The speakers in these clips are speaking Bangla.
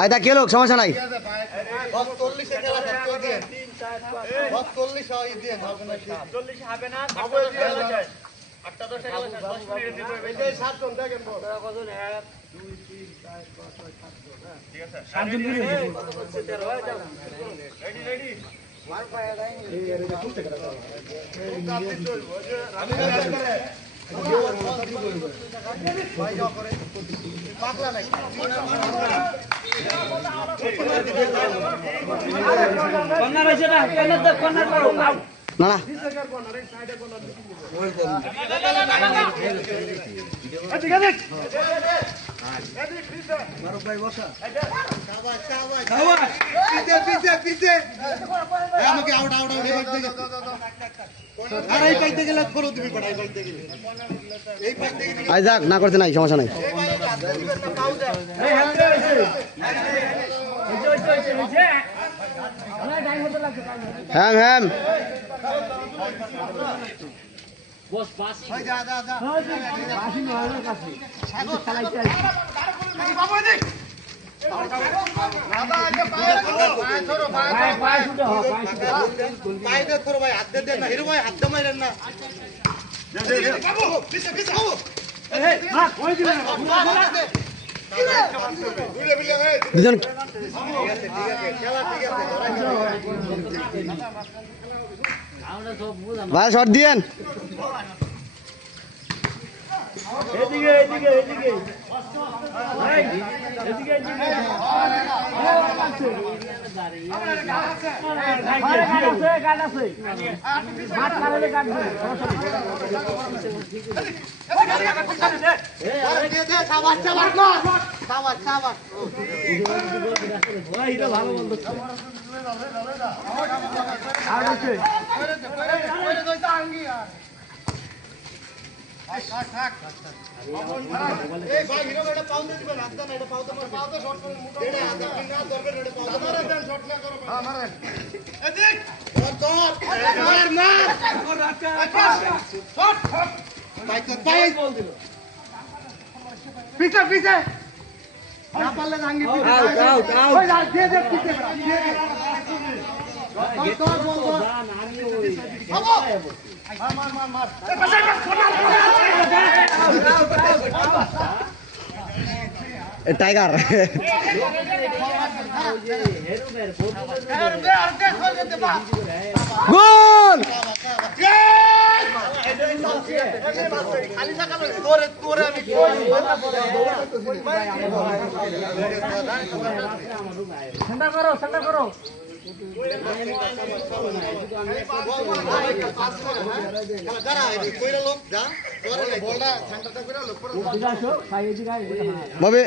আয়দা কে লোক সমস্যা নাই। না না যাক না করতে নাই সমস্যা নাই। হ্যাঁ হ্যাঁ দুজন ভাই শট দিয়েন। पीछे पीछे ना पाले जाएंगे आउट आउट आउट दे दे पीछे मार मार मार टाइगर गोल ठंडा करो বাবে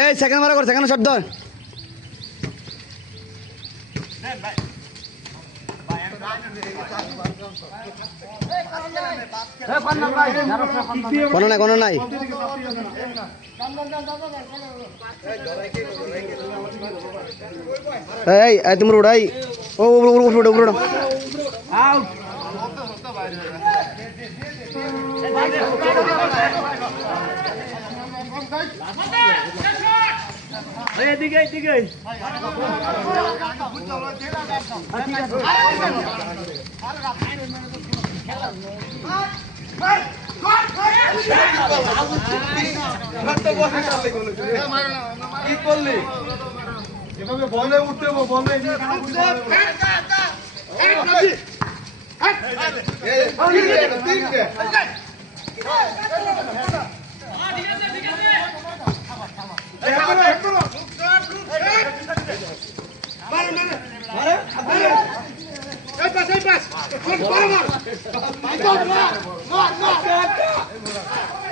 এই সেকেন্ড মারা কর সেকেন্ড শট ধর কোনো নাই এই তুমি উড়াই ও উড়ো আউট এদিকে কি করলি এভাবে বলে উঠতে বলে পাস, এই পাস। বল মার। মার, মার।